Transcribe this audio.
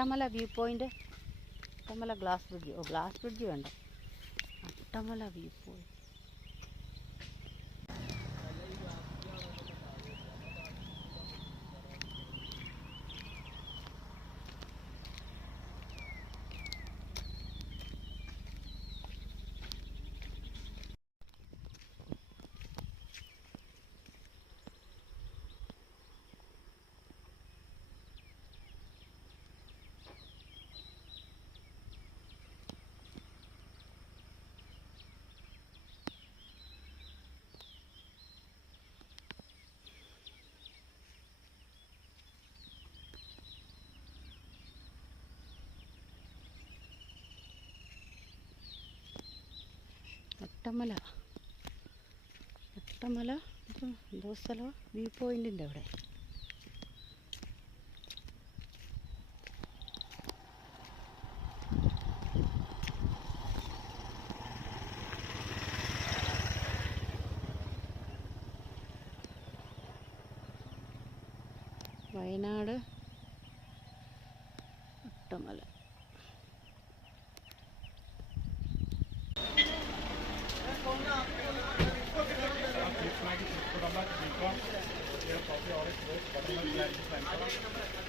Attamala view point. Attamala glass bridge. ഓ glass bridge വേണ്ട. Attamala view point Attamala ഇത് എന്തോ സ്ഥലമാണ് വ്യൂ പോയിന്റിന്റെ അവിടെ. Wayanad Karnak, Bicom, they have copy all its work, bottom up,